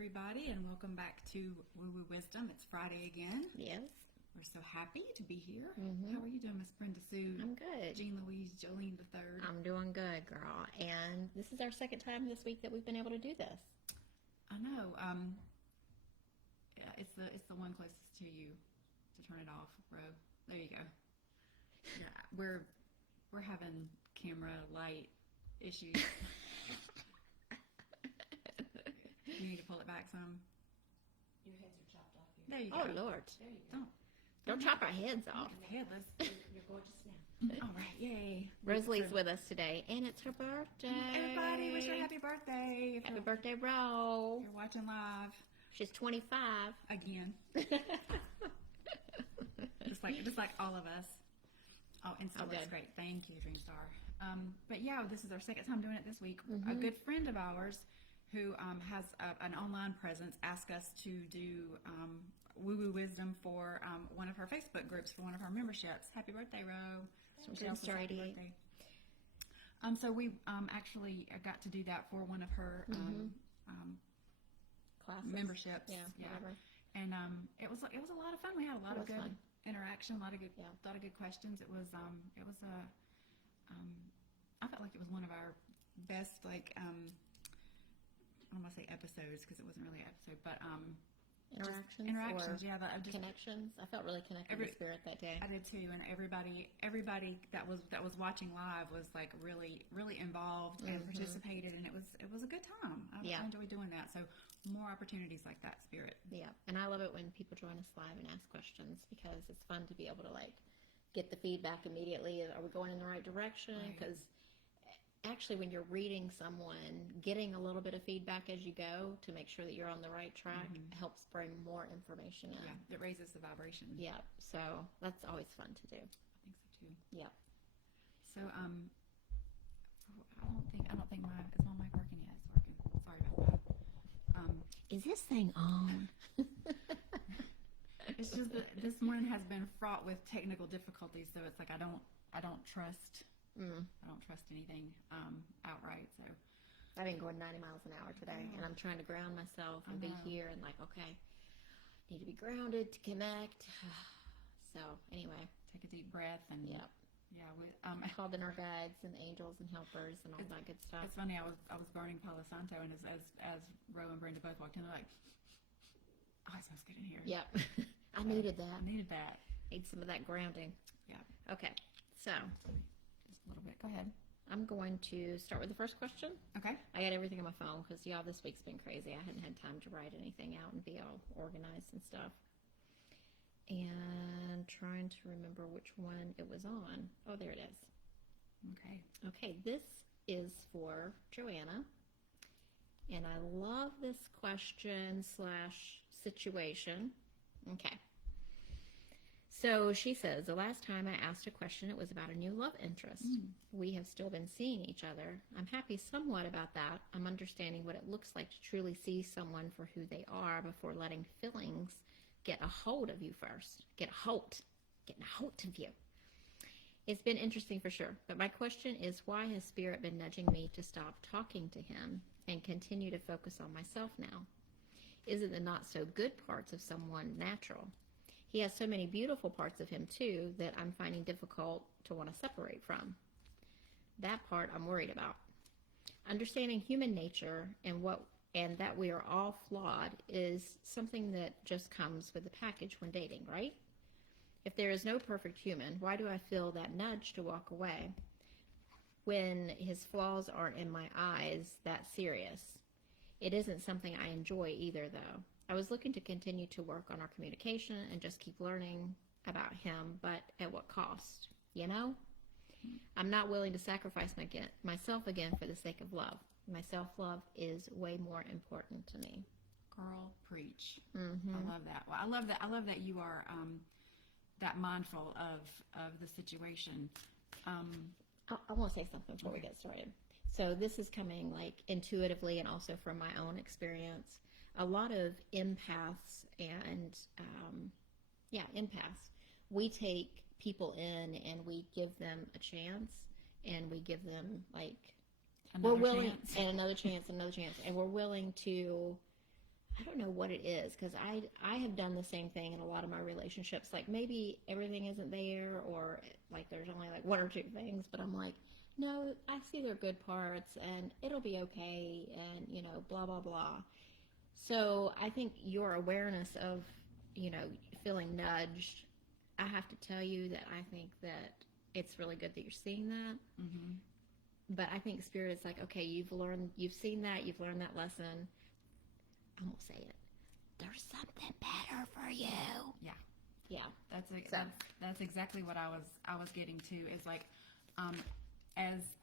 everybody, and welcome back to Woo Woo Wisdom. It's Friday again. Yes. We're so happy to be here. Mm-hmm. How are you doing, Miss Brenda Sue? I'm good. Jean Louise, Jolene the Third. I'm doing good, girl. And this is our second time this week that we've been able to do this. I know. Yeah, it's the one closest to you to turn it off, bro. There you go. Yeah, we're having camera light issues. You need to pull it back some. Your heads are chopped off here. There you Oh, go. Lord. There you go. Don't chop our heads off. Headless. You're gorgeous now. All right, yay. Rosalie's with us today, and it's her birthday. Everybody, wish her happy birthday. If Happy birthday, Ro. you're watching live She's 25. again, just like all of us. Oh, and so that's good. great. Thank you, Dreamstar. But yeah, this is our second time doing it this week. A good friend of ours who has an online presence asked us to do Woo Woo Wisdom for one of her Facebook groups for one of her memberships. Happy birthday, Ro. Dreamstar Happy 88. birthday. So we actually got to do that for one of her Classes. memberships. Yeah, whatever. And it was a lot of fun. We had a lot of was good fun. interaction, a lot of good questions. It was I felt like it was one of our best, like I don't want to say episodes because it wasn't really an episode, but interactions. Or Yeah, that just connections. I felt really connected to spirit that day. I did too, and everybody that was watching live was like really involved and participated, and it was a good time. I enjoyed doing that. So more opportunities like that, Spirit. Yeah, and I love it when people join us live and ask questions because it's fun to be able to like get the feedback immediately. Are we going in the right direction? Right. Because actually, when you're reading someone, getting a little bit of feedback as you go to make sure that you're on the right track helps bring more information in. Yeah, it raises the vibration. Yeah, so that's always fun to do. I think so too. Yeah. So I don't think is my mic working yet? It's working. Sorry about that. Is this thing on? It's just that this morning has been fraught with technical difficulties, so it's like I don't trust anything outright. So I've been going 90 miles an hour today, and I'm trying to ground myself and be here and like, okay, need to be grounded to connect. So anyway, take a deep breath and yeah. I Called in our guides and angels and helpers and all that good stuff. It's funny. I was burning Palo Santo, and as Ro and Brenda both walked in, they're like, "Oh, it smells good in here." Yep, I needed that. Need some of that grounding. Yeah. Okay, so Just a little bit. Go ahead. I'm going to start with the first question. Okay. I got everything on my phone because this week's been crazy. I hadn't had time to write anything out and be all organized and stuff. And trying to remember which one it was on. Oh, there it is. Okay. Okay, this is for Joanna. And I love this question / situation. Okay. So she says, the last time I asked a question, it was about a new love interest. We have still been seeing each other. I'm happy somewhat about that. I'm understanding what it looks like to truly see someone for who they are before letting feelings get a hold of you first. Getting a hold of you. It's been interesting for sure. But my question is, why has Spirit been nudging me to stop talking to him and continue to focus on myself now? Isn't the not so good parts of someone natural? He has so many beautiful parts of him too that I'm finding difficult to want to separate from. That part I'm worried about. Understanding human nature and that we are all flawed is something that just comes with the package when dating, right? If there is no perfect human, why do I feel that nudge to walk away when his flaws aren't in my eyes that serious? It isn't something I enjoy either, though. I was looking to continue to work on our communication and just keep learning about him, but at what cost? You know? I'm not willing to sacrifice myself again for the sake of love. My self-love is way more important to me. Girl, preach. I love that. Well, I love that you are that mindful of the situation. I want to say something before we get started. So this is coming like intuitively and also from my own experience. A lot of empaths and empaths, we take people in and we give them a chance, and we give them like Another we're willing chance. and another chance, and we're willing to I don't know what it is, because I have done the same thing in a lot of my relationships. Like, maybe everything isn't there, or like there's only like one or two things, but I'm like, no, I see their good parts, and it'll be okay, and blah blah blah. So I think your awareness of feeling nudged, I have to tell you that I think that it's really good that you're seeing that. Mm-hmm. But I think Spirit is like, okay, you've seen that, you've learned that lesson. I'm gonna say it. There's something better for you. Yeah. Yeah. That's exactly what I was getting to. Is like, as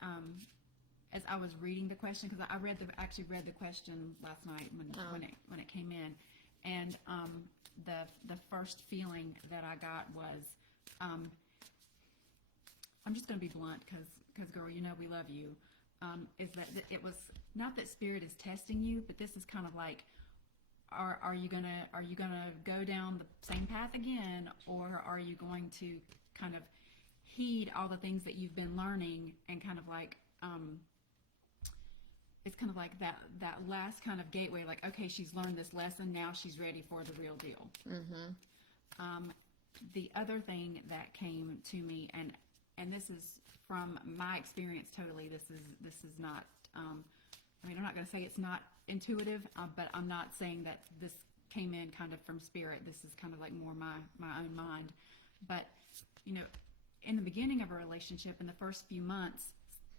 I was reading the question, because I actually read the question last night when it came in, and the first feeling that I got was, I'm just going to be blunt, because girl, we love you. Is that it was not that Spirit is testing you, but this is kind of like, are you gonna go down the same path again, or are you going to kind of heed all the things that you've been learning, and kind of like, it's kind of like that last kind of gateway, like, okay, she's learned this lesson, now she's ready for the real deal. Mm-hmm. The other thing that came to me, and this is from my experience totally, this is not, I'm not going to say it's not intuitive, but I'm not saying that this came in kind of from Spirit. This is kind of like more my own mind. But, in the beginning of a relationship, in the first few months,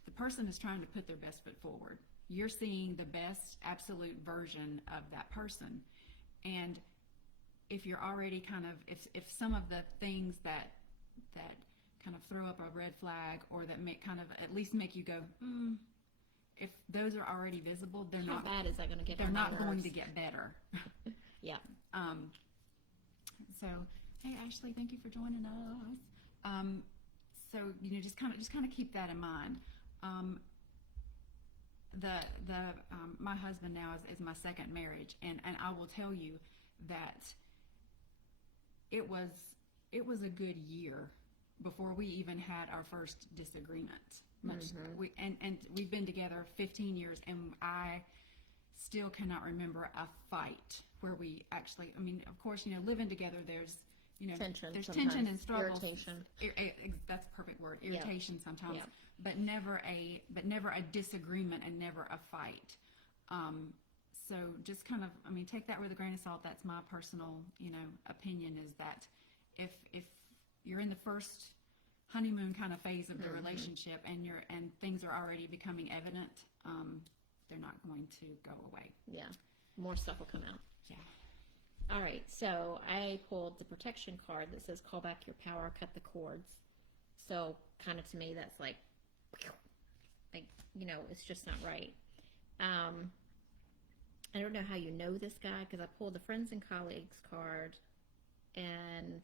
the person is trying to put their best foot forward. You're seeing the best absolute version of that person. And if you're already kind of, if some of the things that kind of throw up a red flag, or that make kind of at least make you go, if those are already visible, they're How not bad is that going to get? They're not going to get better. Yeah. So, hey Ashley, thank you for joining us. So just kind of keep that in mind. My husband now is my second marriage, and I will tell you that it was a good year before we even had our first disagreement. And we've been together 15 years, and I still cannot remember a fight where we actually, of course, living together, there's tension. There's sometimes. tension and struggle. Irritation. That's a perfect word. Irritation sometimes, Yep. but never a disagreement, and never a fight. So just kind of, take that with a grain of salt. That's my personal, opinion, is that if you're in the first honeymoon kind of phase of the relationship, and things are already becoming evident, they're not going to go away. Yeah. More stuff will come out. Yeah. All right, so I pulled the protection card that says call back your power, cut the cords. So kind of, to me, that's like, it's just not right. I don't know how you know this guy, because I pulled the friends and colleagues card, and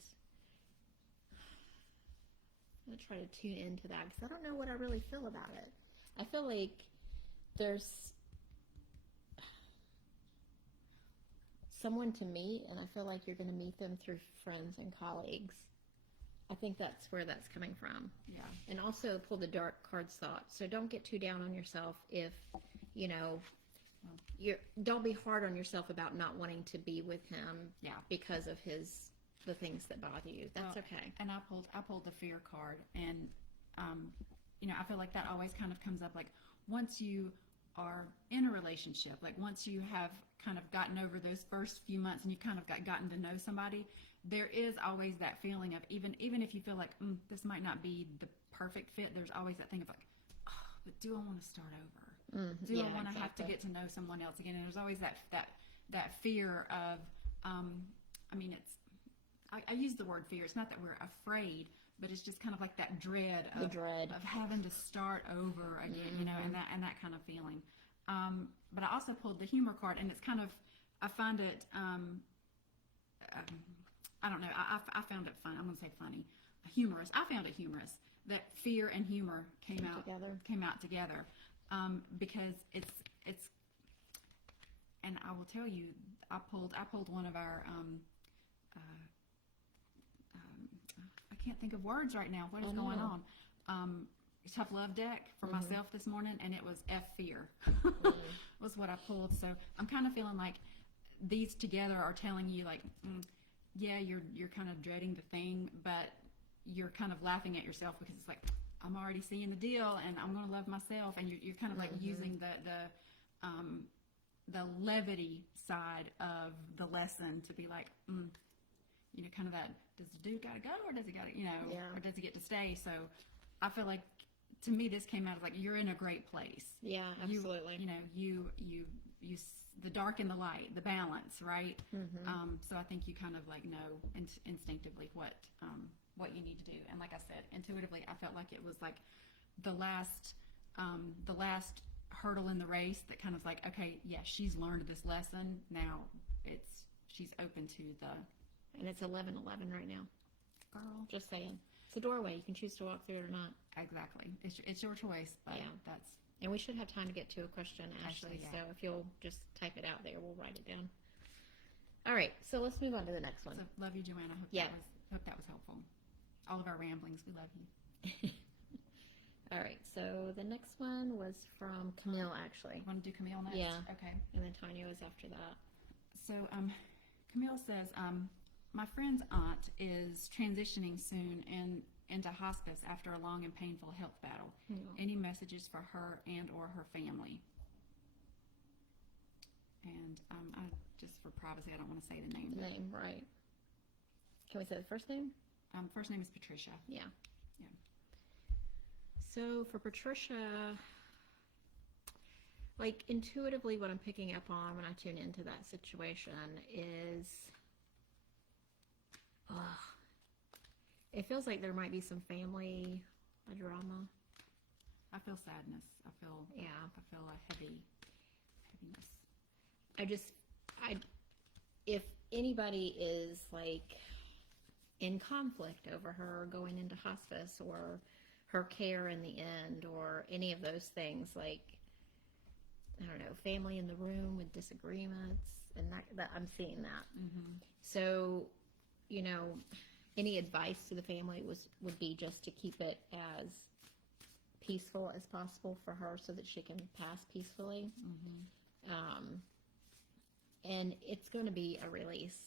I'm going to try to tune into that, because I don't know what I really feel about it. I feel like there's someone to meet, and I feel like you're going to meet them through friends and colleagues. I think that's where that's coming from. Yeah. And also pull the dark cards thought. So don't get too down on yourself if, don't be hard on yourself about not wanting to be with him. Yeah. Because of the things that bother you. That's okay. And I pulled the fear card, and I feel like that always kind of comes up, like, once you are in a relationship, like once you have kind of gotten over those first few months, and you kind of gotten to know somebody, there is always that feeling of, even if you feel like this might not be the perfect fit, there's always that thing of like, oh, but do I want to start over? Do I want to have to get to know someone else again? And there's always that fear of, I use the word fear. It's not that we're afraid, but it's just kind of like that dread of having to start over again, and that kind of feeling. But I also pulled the humor card, and it's kind of, I find it, I don't know, I found it fun. I'm going to say funny, humorous. I found it humorous that fear and humor came out together, because it's, and I will tell you, I pulled one of our, I can't think of words right now. What is going on? Tough love deck for myself this morning, and it was F fear was what I pulled. So I'm kind of feeling like these together are telling you like, yeah, you're kind of dreading the thing, but you're kind of laughing at yourself because it's like, I'm already seeing the deal and I'm going to love myself. And you're kind of like using the levity side of the lesson to be like, kind of that, does the dude got to go or does he got to, or does he get to stay? So I feel like, to me, this came out as like, you're in a great place. Yeah, absolutely. You the dark and the light, the balance, right? So I think you kind of like know instinctively what you need to do. And like I said, intuitively, I felt like it was like the last hurdle in the race that kind of like, okay, yeah, she's learned this lesson. Now she's open to and it's 11:11 right now. Girl, just saying. It's a doorway. You can choose to walk through it or not. Exactly. It's your choice, but that's... And we should have time to get to a question, Ashley. Yeah. So if you'll just type it out there, we'll write it down. All right. So let's move on to the next one. So, love you, Joanna. Hope that was helpful. All of our ramblings, we love you. All right. So the next one was from Camille, actually. Want to do Camille next? Yeah. Okay. And then Tanya was after that. So Camille says, my friend's aunt is transitioning soon into hospice after a long and painful health battle. Any messages for her and or her family? And just for privacy, I don't want to say the name. The name, right. Can we say the first name? First name is Patricia. Yeah. Yeah. So for Patricia, like intuitively what I'm picking up on when I tune into that situation is... it feels like there might be some family drama. I feel sadness. I feel a heaviness. If anybody is like in conflict over her going into hospice or her care in the end or any of those things, like, I don't know, family in the room with disagreements, and that I'm seeing that. So, any advice to the family would be just to keep it as peaceful as possible for her so that she can pass peacefully. And it's going to be a release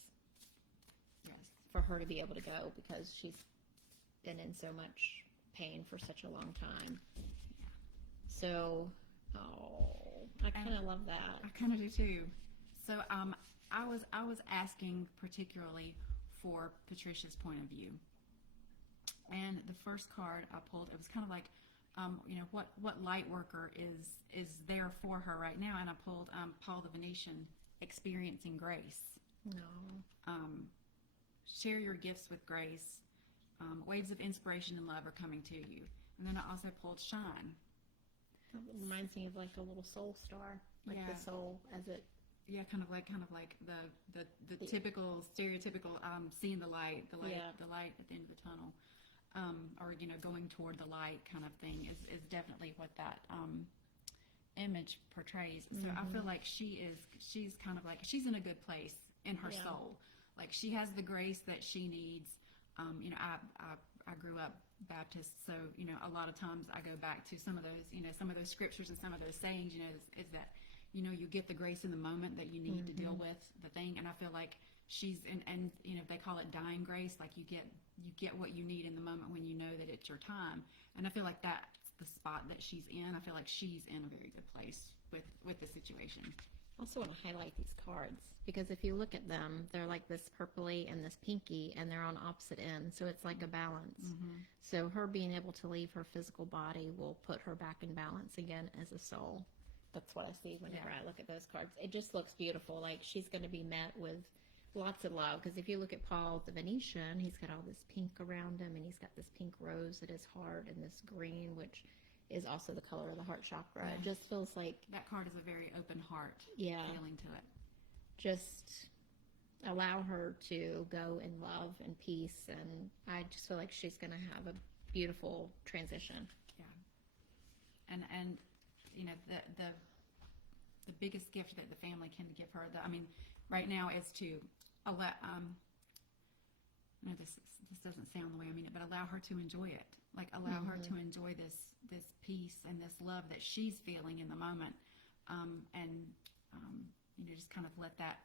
for her to be able to go because she's been in so much pain for such a long time. So, I kind of love that. I kind of do too. So, I was asking particularly for Patricia's point of view, and the first card I pulled, it was kind of like, what light worker is there for her right now, and I pulled Paul the Venetian, experiencing grace. Share your gifts with grace. Waves of inspiration and love are coming to you. And then I also pulled shine. It reminds me of like a little soul star, like the soul as it. Yeah, kind of like the typical stereotypical seeing the light at the end of the tunnel, or going toward the light kind of thing is definitely what that image portrays. So I feel like she's kind of like she's in a good place in her soul. Like she has the grace that she needs. I grew up Baptist, so a lot of times I go back to some of those scriptures and some of those sayings. Is that you get the grace in the moment that you need to deal with the thing, and I feel like she's and they call it dying grace. Like you get what you need in the moment when you know that it's your time, and I feel like that's the spot that she's in. I feel like she's in a very good place with the situation. I also want to highlight these cards because if you look at them, they're like this purpley and this pinky, and they're on opposite ends, so it's like a balance. So her being able to leave her physical body will put her back in balance again as a soul. That's what I see whenever I look at those cards. It just looks beautiful. Like she's going to be met with lots of love, because if you look at Paul the Venetian, he's got all this pink around him, and he's got this pink rose at his heart, and this green, which is also the color of the heart chakra. It just feels like that card is a very open heart feeling to it. Just allow her to go in love and peace, and I just feel like she's going to have a beautiful transition. Yeah. And the biggest gift that the family can give her, right now, is to allow. This doesn't sound the way I mean it, but allow her to enjoy it. Like allow her to enjoy this peace and this love that she's feeling in the moment, and just kind of let that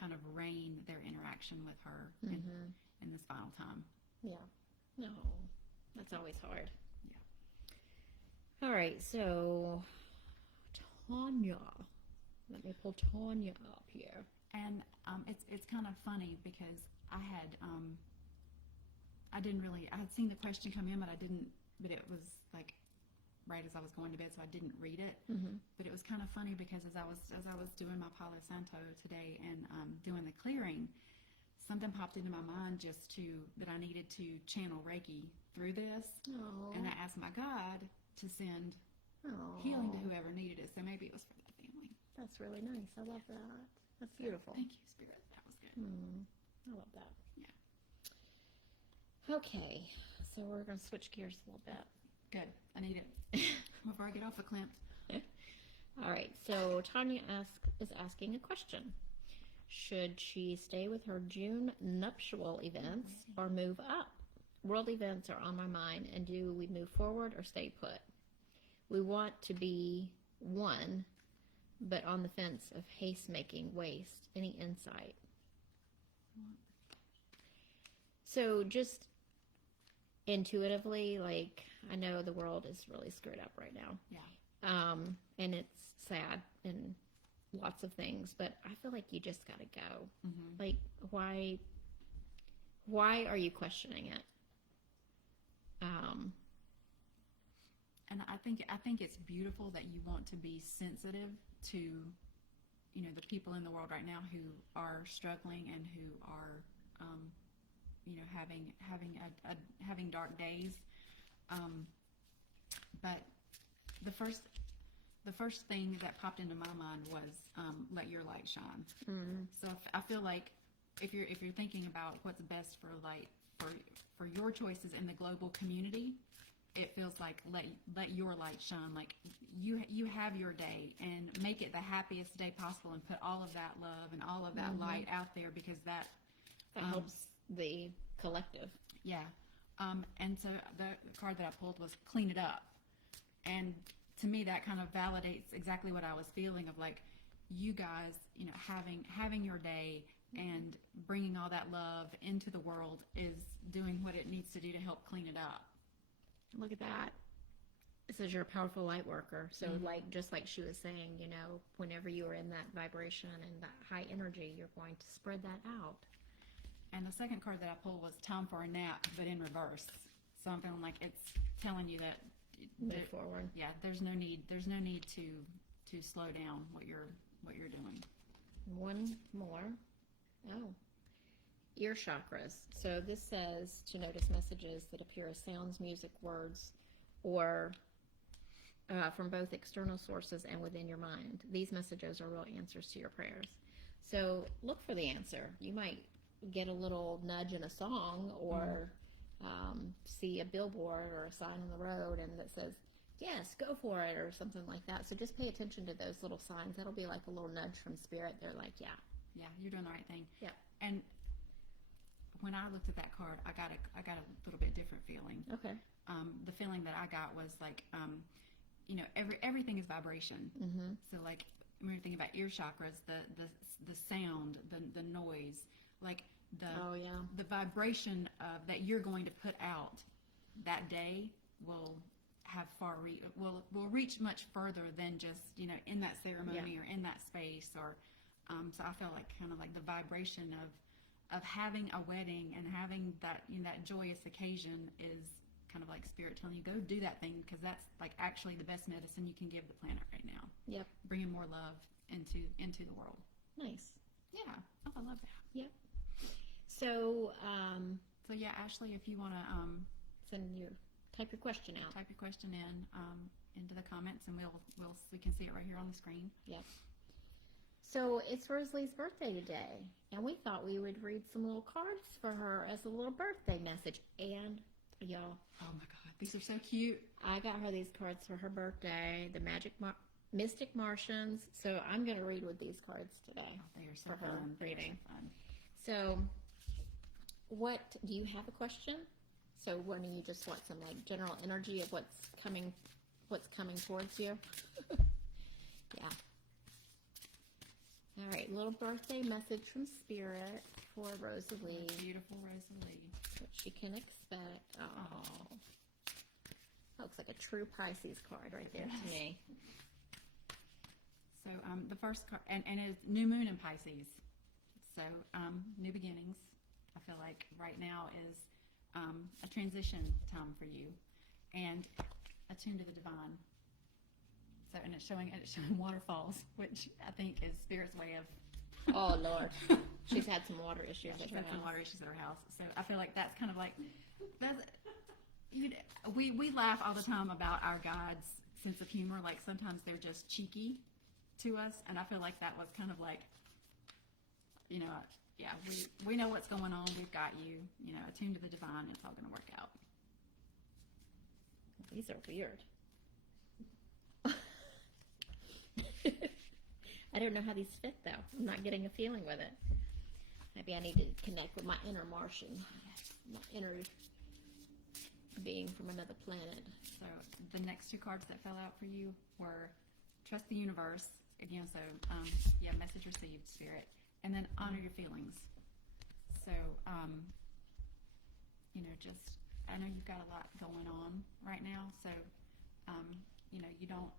kind of reign their interaction with her in this final time. Yeah. No, that's always hard. Yeah. All right, so Tanya. Let me pull Tanya up here. And it's kind of funny because I had seen the question come in, but it was like right as I was going to bed, so I didn't read it. But it was kind of funny because as I was doing my Palo Santo today and doing the clearing, something popped into my mind that I needed to channel Reiki through this. Oh. And I asked my God to send healing to whoever needed it. So maybe it was for that family. That's really nice. I love that. That's beautiful. Thank you, Spirit. That was good. I love that. Yeah. Okay, so we're going to switch gears a little bit. Good. I need it before I get off a Clint. All right, so Tanya is asking a question. Should she stay with her June nuptial events or move up? World events are on my mind, and do we move forward or stay put? We want to be one, but on the fence of haste-making waste. Any insight? So just intuitively, like, I know the world is really screwed up right now. Yeah. And it's sad and lots of things, but I feel like you just got to go. Like, why are you questioning it? And I think it's beautiful that you want to be sensitive to, the people in the world right now who are struggling and who are, having dark days. But the first thing that popped into my mind was let your light shine. So I feel like if you're thinking about what's best for light for your choices in the global community, it feels like let your light shine. Like you have your day and make it the happiest day possible, and put all of that love and all of that light out there, because that helps the collective. Yeah. And so the card that I pulled was clean it up. And to me, that kind of validates exactly what I was feeling of, like, you guys, having your day and bringing all that love into the world is doing what it needs to do to help clean it up. Look at that. It says you're a powerful light worker. So just like she was saying, whenever you are in that vibration and that high energy, you're going to spread that out. And the second card that I pulled was time for a nap, but in reverse. So I'm feeling like it's telling you that move forward. Yeah, there's no need to slow down what you're doing. One more. Oh. Ear chakras. So this says to notice messages that appear as sounds, music, words, or from both external sources and within your mind. These messages are real answers to your prayers. So look for the answer. You might get a little nudge in a song, or see a billboard or a sign on the road and that says, yes, go for it, or something like that. So just pay attention to those little signs. That'll be like a little nudge from spirit. They're like, yeah, you're doing the right thing. Yeah. And when I looked at that card, I got a little bit different feeling. Okay. The feeling that I got was like, everything is vibration. So like when you're thinking about ear chakras, the sound, the noise, like the vibration that you're going to put out that day will have will reach much further than just in that ceremony or in that space, or so I feel like kind of like the vibration of having a wedding and having that that joyous occasion is kind of like spirit telling you, go do that thing, because that's like actually the best medicine you can give the planet right now. Yep. Bringing more love into the world. Nice. Yeah. Oh, I love that. Yep. So yeah, Ashley, if you want to type your question out. Type your question into the comments, and we can see it right here on the screen. Yep. So it's Rosalie's birthday today, and we thought we would read some little cards for her as a little birthday message. And y'all, oh my God, these are so cute. I got her these cards for her birthday, the Mystic Martians. So I'm going to read with these cards today. Oh, they are so for her fun. reading. So fun. So, what do you have a question? So, when you just want some like general energy of what's coming towards you? Yeah. All little birthday message from Spirit for Rosalie. Beautiful Rosalie. What she can expect. Oh. Looks like a true Pisces card right there to me. So the first card, and it's new moon in Pisces. So new beginnings. I feel like right now is a transition time for you, and attune to the divine. So, and it's showing waterfalls, which I think is Spirit's way of. Oh Lord, she's had some water issues at She's her had some house. water issues at her house. So I feel like that's kind of like we laugh all the time about our guides' sense of humor. Like sometimes they're just cheeky to us, and I feel like that was kind of like, we know what's going on. We've got you. Attune to the divine. It's all going to work out. These are weird. I don't know how these fit though. I'm not getting a feeling with it. Maybe I need to connect with my inner Martian, my inner being from another planet. So the next two cards that fell out for you were trust the universe. Again, so message received, Spirit, and then honor your feelings. So just I know you've got a lot going on right now. So you don't.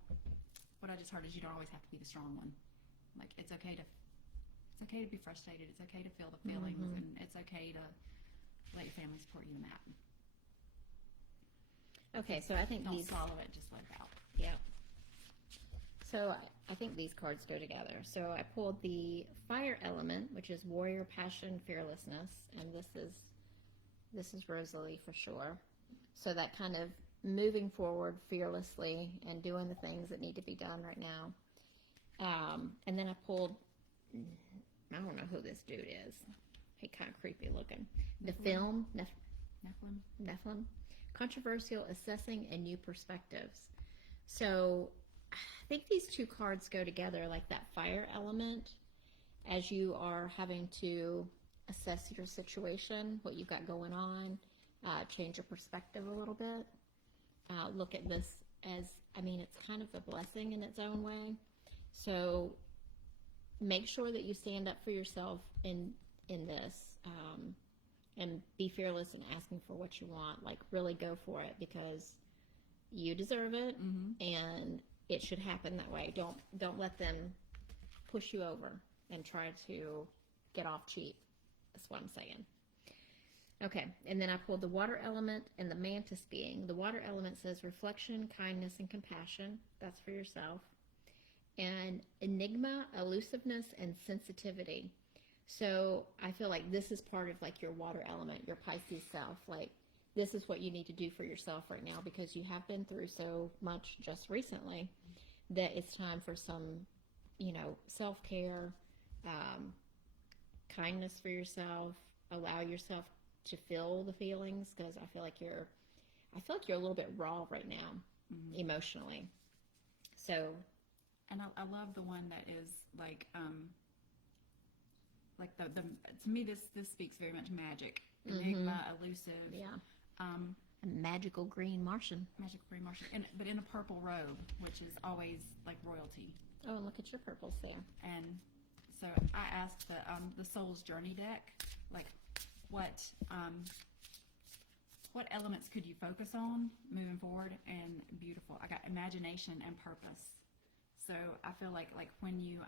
What I just heard is you don't always have to be the strong one. Like it's okay to be frustrated. It's okay to feel the feelings, and it's okay to let your family support you in that. Okay, so I think Don't these swallow it. Just let it out. Yeah. So I think these cards go together. So I pulled the fire element, which is warrior, passion, fearlessness, and this is Rosalie for sure. So that kind of moving forward fearlessly and doing the things that need to be done right now. And then I pulled, I don't know who this dude is. He kind of creepy looking. Nephilim. Controversial, assessing, and new perspectives. So I think these two cards go together, like that fire element, as you are having to assess your situation, what you've got going on, change your perspective a little bit. Look at this as, it's kind of a blessing in its own way. So make sure that you stand up for yourself in this, and be fearless in asking for what you want. Like really go for it because you deserve it, and it should happen that way. Don't let them push you over and try to get off cheap. That's what I'm saying. Okay, and then I pulled the water element and the mantis being. The water element says reflection, kindness, and compassion. That's for yourself. And enigma, elusiveness, and sensitivity. So I feel like this is part of like your water element, your Pisces self. Like this is what you need to do for yourself right now because you have been through so much just recently that it's time for some, self-care, kindness for yourself. Allow yourself to feel the feelings because I feel like you're a little bit raw right now, emotionally. So, and I love the one that is like the to me this speaks very much magic, enigma, elusive, a magical green Martian. Magical green Martian, but in a purple robe, which is always like royalty. Oh, and look at your purples there. And so I asked the Soul's Journey deck, like what elements could you focus on moving forward? And beautiful, I got imagination and purpose. So I feel like when you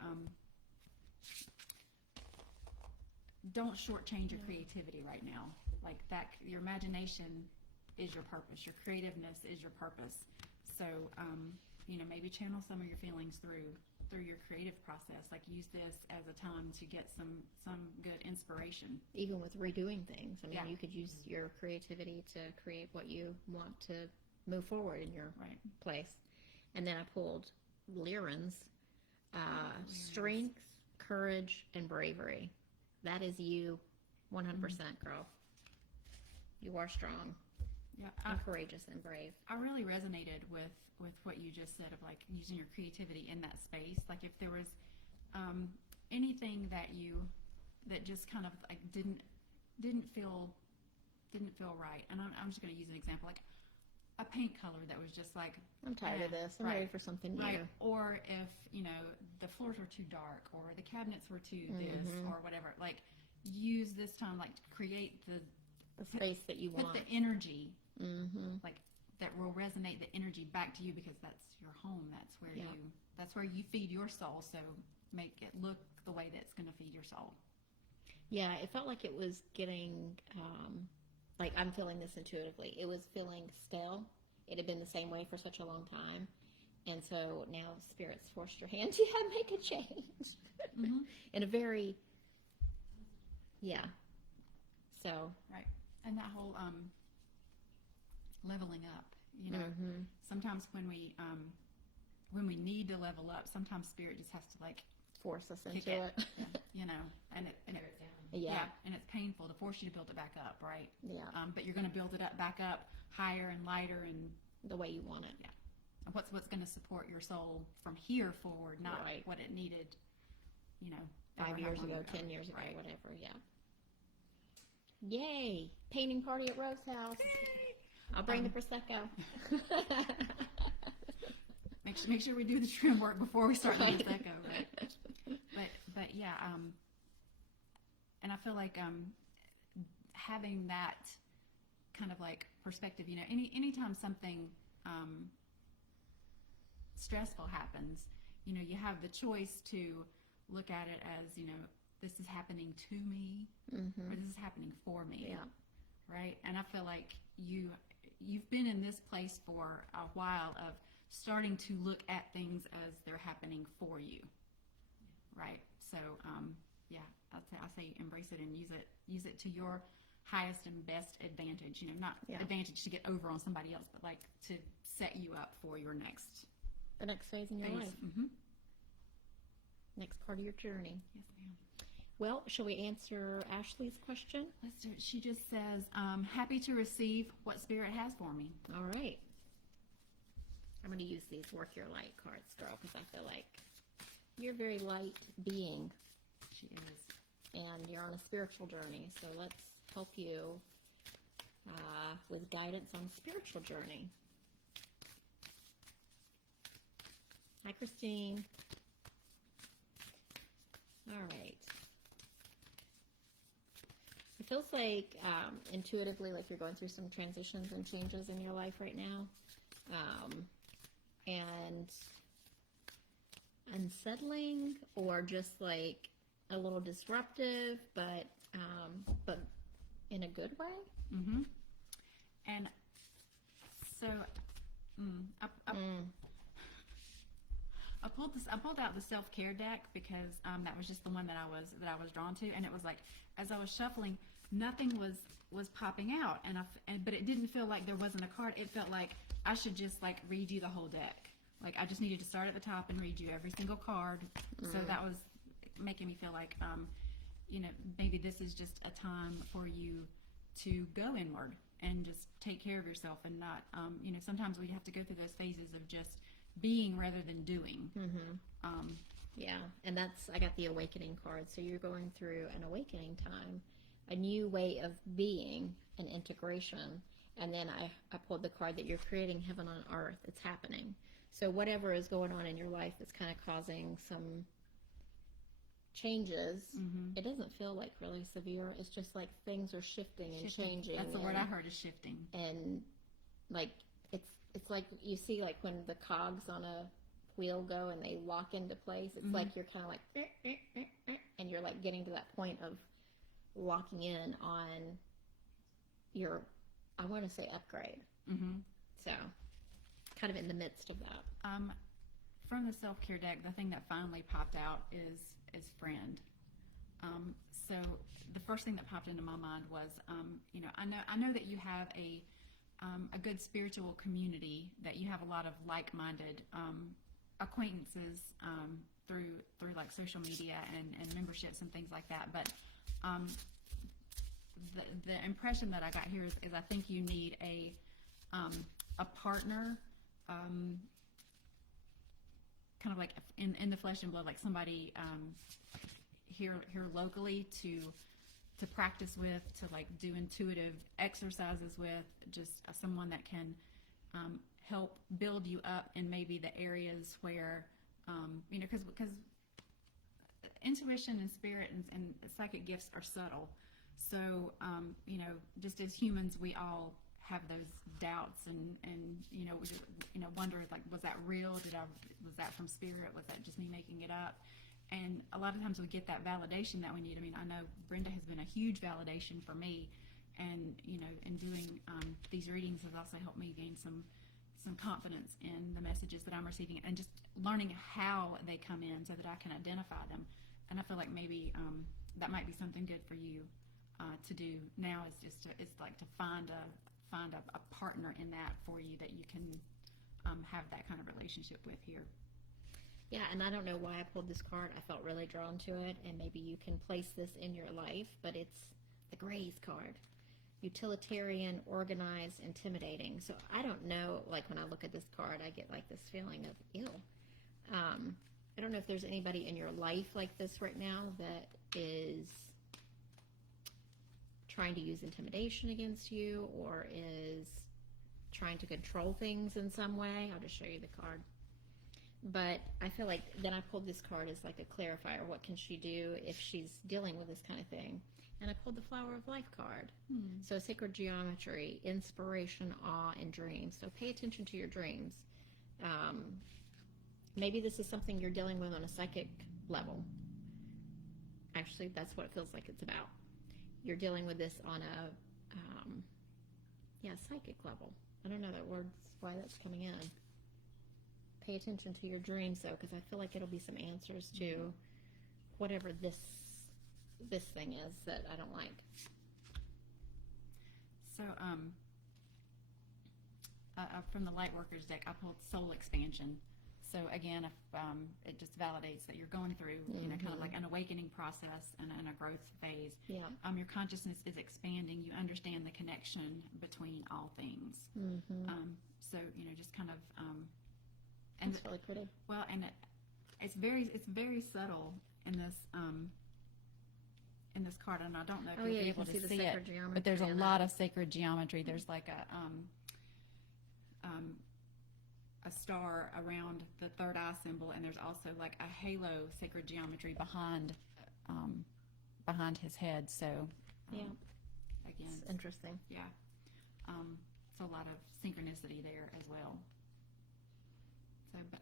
don't shortchange your creativity right now. Like that, your imagination is your purpose. Your creativeness is your purpose. So maybe channel some of your feelings through your creative process. Like use this as a time to get some good inspiration. Even with redoing things, you could use your creativity to create what you want to move forward in your place. And then I pulled Lyran's strength, courage, and bravery. That is you, 100%, girl. You are strong. Yeah, and courageous and brave. I really resonated with what you just said of like using your creativity in that space. Like if there was anything that just kind of like didn't feel right. And I'm just going to use an example. Like a paint color that was just like, I'm tired of this. I'm right, ready for something new. right. Or if, the floors were too dark or the cabinets were too this or whatever, like use this time, like to create the space that you want. Put the energy, like that will resonate the energy back to you because that's your home. That's where you feed your soul. So make it look the way that's going to feed your soul. Yeah, it felt like it was getting, like I'm feeling this intuitively. It was feeling stale. It had been the same way for such a long time. And so now Spirit's forced your hand to make a change. In a very, so. Right. And that whole leveling up, sometimes when we need to level up, sometimes Spirit just has to like force us into it. it. And it's painful to force you to build it back up, right? Yeah. But you're going to build it up back up higher and lighter and the way you want it. Yeah. What's going to support your soul from here forward, not what it needed, 5 years ago, 10 years ago, whatever. Yeah. Yay! Painting party at Rose's house. I'll bring the prosecco. Make sure we do the trim work before we start the prosecco, right? But yeah, and I feel like having that kind of like perspective, anytime something stressful happens, you have the choice to look at it as, this is happening to me or this is happening for me, right? And I feel like you've been in this place for a while of starting to look at things as they're happening for you, right? So I say embrace it and use it to your highest and best advantage. Not advantage to get over on somebody else, but like to set you up for your next phase in your life. Next part of your journey. Yes, ma'am. Well, shall we answer Ashley's question? Let's do it. She just says, happy to receive what Spirit has for me. All right. I'm going to use these Work Your Light cards, girl, because I feel like you're a very light being. She is. And you're on a spiritual journey. So let's help you with guidance on spiritual journey. Hi, Christine. All right. It feels like intuitively like you're going through some transitions and changes in your life right now. And unsettling or just like a little disruptive, but in a good way. And so I pulled out the self-care deck because that was just the one that I was drawn to, and it was like as I was shuffling, nothing was popping out, but it didn't feel like there wasn't a card. It felt like I should just like read you the whole deck. Like I just needed to start at the top and read you every single card. So that was making me feel like maybe this is just a time for you to go inward and just take care of yourself and not sometimes we have to go through those phases of just being rather than doing. Yeah, and I got the awakening card. So you're going through an awakening time, a new way of being, an integration. And then I pulled the card that you're creating heaven on earth. It's happening. So whatever is going on in your life that's kind of causing some changes, it doesn't feel like really severe. It's just like things are shifting and changing. That's the word I heard, is shifting. And like it's like you see like when the cogs on a wheel go and they lock into place. It's like you're kind of like and you're like getting to that point of locking in on your, I want to say, upgrade. So kind of in the midst of that. From the self-care deck, the thing that finally popped out is friend. So the first thing that popped into my mind was, I know that you have a good spiritual community, that you have a lot of like-minded acquaintances through like social media and memberships and things like that. But the impression that I got here is I think you need a partner, kind of like in the flesh and blood, like somebody here locally to practice with, to like do intuitive exercises with, just someone that can help build you up in maybe the areas where, because intuition and spirit and psychic gifts are subtle. So, just as humans, we all have those doubts and wonder, like, was that real? Was that from spirit? Was that just me making it up? And a lot of times we get that validation that we need. I mean, I know Brenda has been a huge validation for me, and in doing these readings has also helped me gain some confidence in the messages that I'm receiving, and just learning how they come in so that I can identify them. And I feel like maybe that might be something good for you to do now. Is it's like to find a partner in that for you that you can have that kind of relationship with here. Yeah, and I don't know why I pulled this card. I felt really drawn to it, and maybe you can place this in your life, but it's the Grace card. Utilitarian, organized, intimidating. So I don't know, like when I look at this card, I get like this feeling of ill. I don't know if there's anybody in your life like this right now that is trying to use intimidation against you or is trying to control things in some way. I'll just show you the card. But I feel like then I pulled this card as like a clarifier. What can she do if she's dealing with this kind of thing? And I pulled the Flower of Life card. So sacred geometry, inspiration, awe, and dreams. So pay attention to your dreams. Maybe this is something you're dealing with on a psychic level. Actually, that's what it feels like it's about. You're dealing with this on a psychic level. I don't know that word's why that's coming in. Pay attention to your dreams, though, because I feel like it'll be some answers to whatever this thing is that I don't like. So, from the Lightworkers deck, I pulled Soul Expansion. So again, if it just validates that you're going through, kind of like an awakening process and a growth phase. Yeah. Your consciousness is expanding. You understand the connection between all things. So just kind of. And That's really pretty. Well, and it's very subtle in this card, and I don't know if you'll be able to see it, but there's a lot of sacred geometry. There's like a star around the third eye symbol, and there's also like a halo sacred geometry behind his head. So again, it's interesting. Yeah, it's a lot of synchronicity there as well. So, but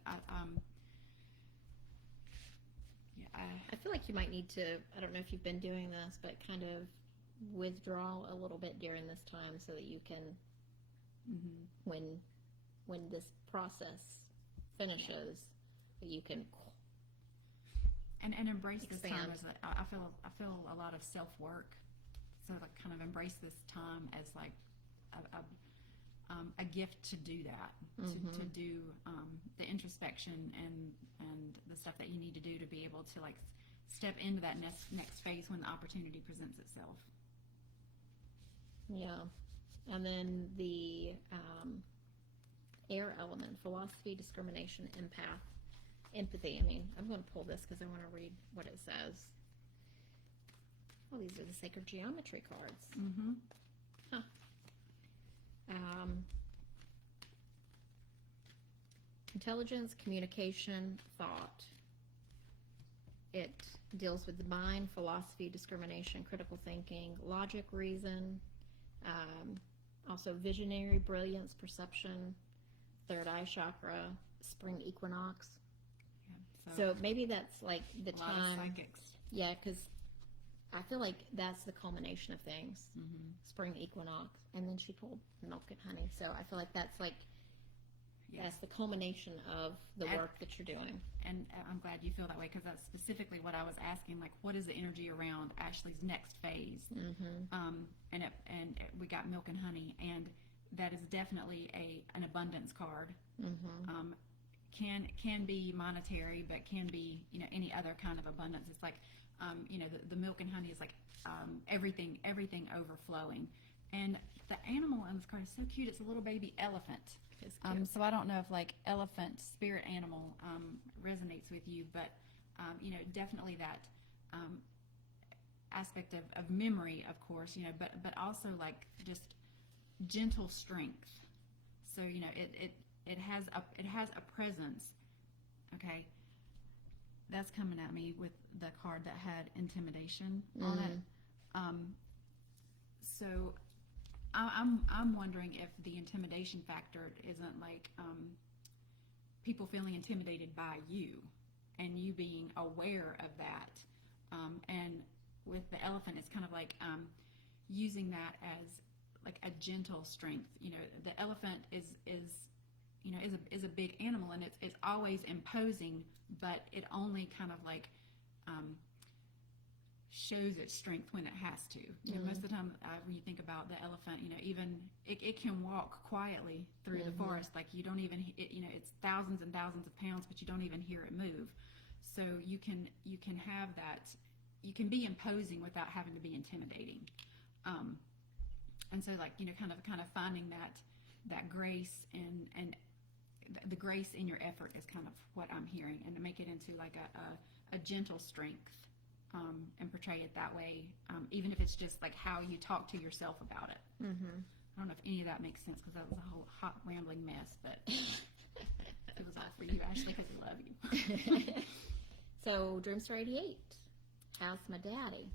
I feel like you might need to, I don't know if you've been doing this, but kind of withdraw a little bit during this time so that you can, when this process finishes, that you can and embrace expand. This time as I feel a lot of self-work. So like kind of embrace this time as like a gift to do that, to do the introspection and the stuff that you need to do to be able to like step into that next phase when the opportunity presents itself. Yeah. And then the air element, philosophy, discrimination, empathy. I mean, I'm going to pull this because I want to read what it says. Oh, these are the sacred geometry cards. Huh. Intelligence, communication, thought. It deals with the mind, philosophy, discrimination, critical thinking, logic, reason, also visionary, brilliance, perception, third eye chakra, spring equinox. Yeah, so maybe that's like the a lot time. of psychics. Yeah, because I feel like that's the culmination of things. Spring equinox, and then she pulled milk and honey. So I feel like that's like that's the culmination of the work that you're doing. And I'm glad you feel that way because that's specifically what I was asking. Like, what is the energy around Ashley's next phase? And we got milk and honey, and that is definitely an abundance card. Can be monetary, but can be any other kind of abundance. It's like the milk and honey is like everything overflowing. And the animal in this card is so cute. It's a little baby elephant. So I don't know if like elephant spirit animal resonates with you, but definitely that aspect of memory, of course, but also like just gentle strength. So it has a presence. Okay, that's coming at me with the card that had intimidation on it. So I'm wondering if the intimidation factor isn't like people feeling intimidated by you, and you being aware of that. And with the elephant, it's kind of like using that as like a gentle strength. The elephant is a big animal, and it's always imposing, but it only kind of like shows its strength when it has to. Most of the time, when you think about the elephant, even it can walk quietly through the forest, like you don't even, it's thousands and thousands of pounds, but you don't even hear it move. So you can have that, you can be imposing without having to be intimidating. And so like, kind of finding that grace and the grace in your effort is kind of what I'm hearing, and to make it into like a gentle strength. And portray it that way, even if it's just like how you talk to yourself about it. I don't know if any of that makes sense, because that was a whole hot rambling mess, but it was all for you, Ashley, because I love you. So, Dreamstar 88. How's my daddy?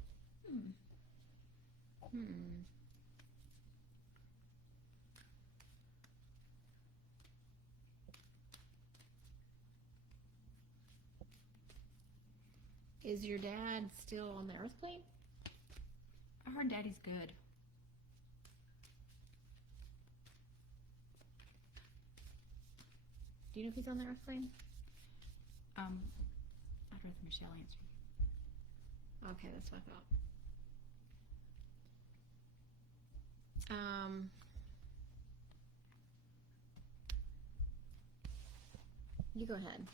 Is your dad still on the Earth plane? I heard Daddy's good. Do you know if he's on the Earth plane? I'd rather Michelle answer. Okay, that's what I thought. You go ahead.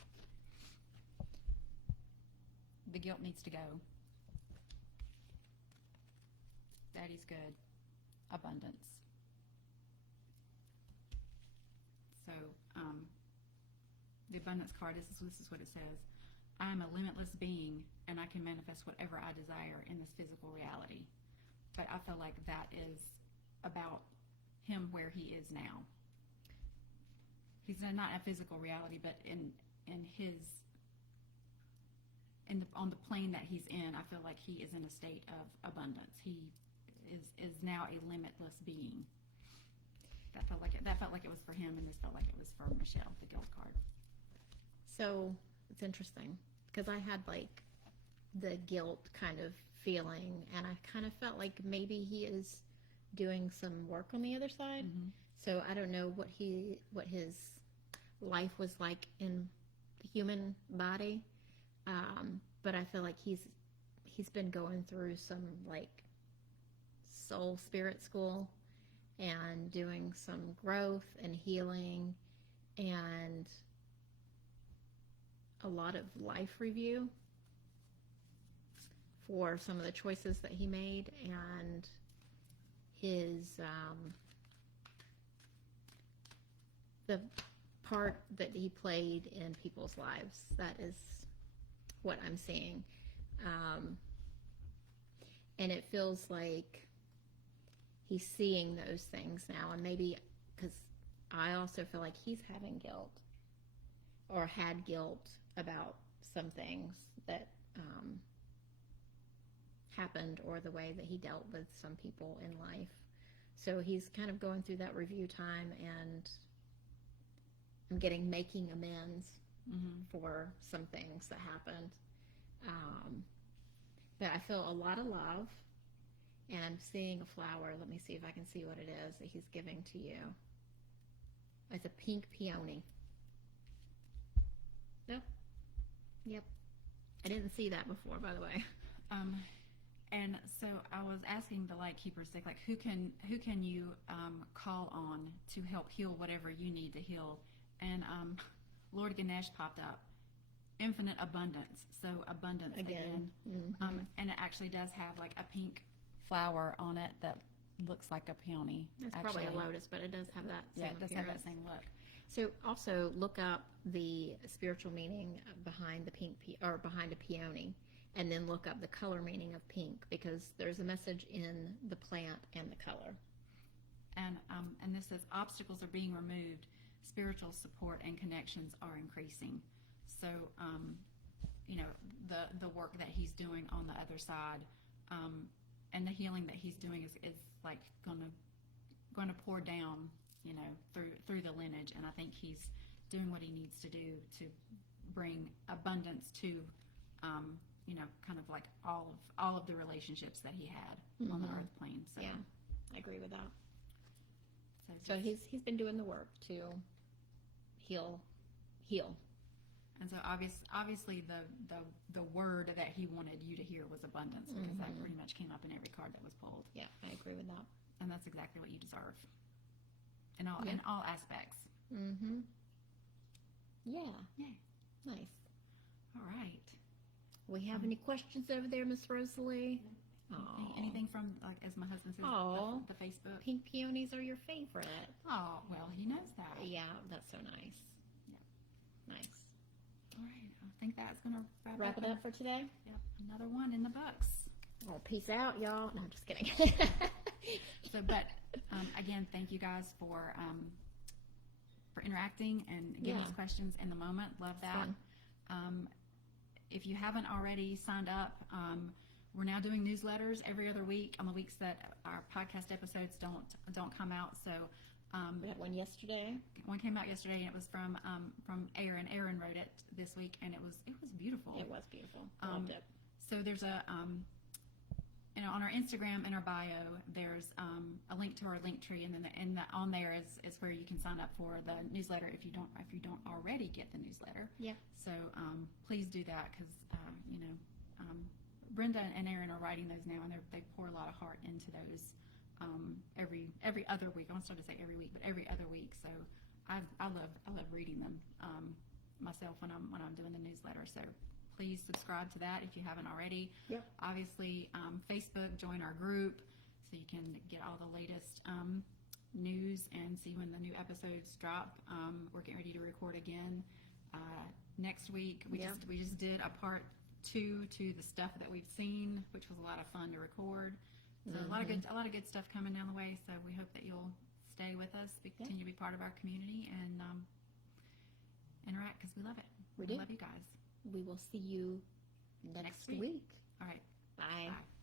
The guilt needs to go. Daddy's good. Abundance. So, the abundance card, this is what it says. I am a limitless being, and I can manifest whatever I desire in this physical reality. But I feel like that is about him where he is now. He's not a physical reality, but on the plane that he's in, I feel like he is in a state of abundance. He is now a limitless being. That felt like it was for him, and this felt like it was for Michelle, the guilt card. So it's interesting, because I had like the guilt kind of feeling, and I kind of felt like maybe he is doing some work on the other side. So I don't know what his life was like in the human body. But I feel like he's been going through some like soul spirit school and doing some growth and healing and a lot of life review for some of the choices that he made, and his the part that he played in people's lives. That is what I'm seeing. And it feels like he's seeing those things now, and maybe because I also feel like he's having guilt or had guilt about some things that happened, or the way that he dealt with some people in life. So he's kind of going through that review time, and I'm making amends for some things that happened. But I feel a lot of love, and I'm seeing a flower. Let me see if I can see what it is that he's giving to you. It's a pink peony. No? Yep. I didn't see that before, by the way. And so I was asking the light keepers, like, who can you call on to help heal whatever you need to heal? And Lord Ganesh popped up. Infinite abundance. So abundance again. And it actually does have like a pink flower on it that looks like a peony. It's probably a lotus, but it does have that same it does have that same look. So also look up the spiritual meaning behind the pink or behind a peony, and then look up the color meaning of pink, because there's a message in the plant and the color. And this says obstacles are being removed, spiritual support and connections are increasing. So, the work that he's doing on the other side, and the healing that he's doing is like going to pour down, through the lineage. And I think he's doing what he needs to do to bring abundance to, kind of like all of the relationships that he had on the earth plane. So, yeah, I agree with that. So So he's been doing the work to heal. And so obviously the word that he wanted you to hear was abundance, because that pretty much came up in every card that was pulled. Yeah, I agree with that. And that's exactly what you deserve in all aspects. Mm-hmm. Yeah. Yay. Nice. All right. We have any questions over there, Miss Rosalie? Anything from, like, as my husband says, Aw. the Facebook? Pink peonies are your favorite. Oh, well, he knows that. Yeah, that's so nice. Yeah. Nice. All right. I think that's going to Wrap it up for today? Yep. Another one in the books. Well, peace out, y'all. No, I'm just kidding. So, but again, thank you guys for interacting and giving us questions in the moment. Love that. If you haven't already signed up, we're now doing newsletters every other week on the weeks that our podcast episodes don't come out. So We had one yesterday. one came out yesterday, and it was from Aaron. Aaron wrote it this week, and it was beautiful. It was beautiful. Loved it. So there's a on our Instagram in our bio, there's a link to our link tree, and then on there is where you can sign up for the newsletter if you don't already get the newsletter. Yeah. So please do that, because Brenda and Aaron are writing those now, and they pour a lot of heart into those every other week. I don't start to say every week, but every other week. So I love reading them myself when I'm doing the newsletter. So please subscribe to that if you haven't already. Yep. Obviously, Facebook, join our group so you can get all the latest news and see when the new episodes drop. We're getting ready to record again next week. We just did a part 2 to the stuff that we've seen, which was a lot of fun to record. So a lot of good stuff coming down the way. So we hope that you'll stay with us, continue to be part of our community, and interact, because we love it. We do. Love you guys. We will see you next week. All right. Bye. Bye.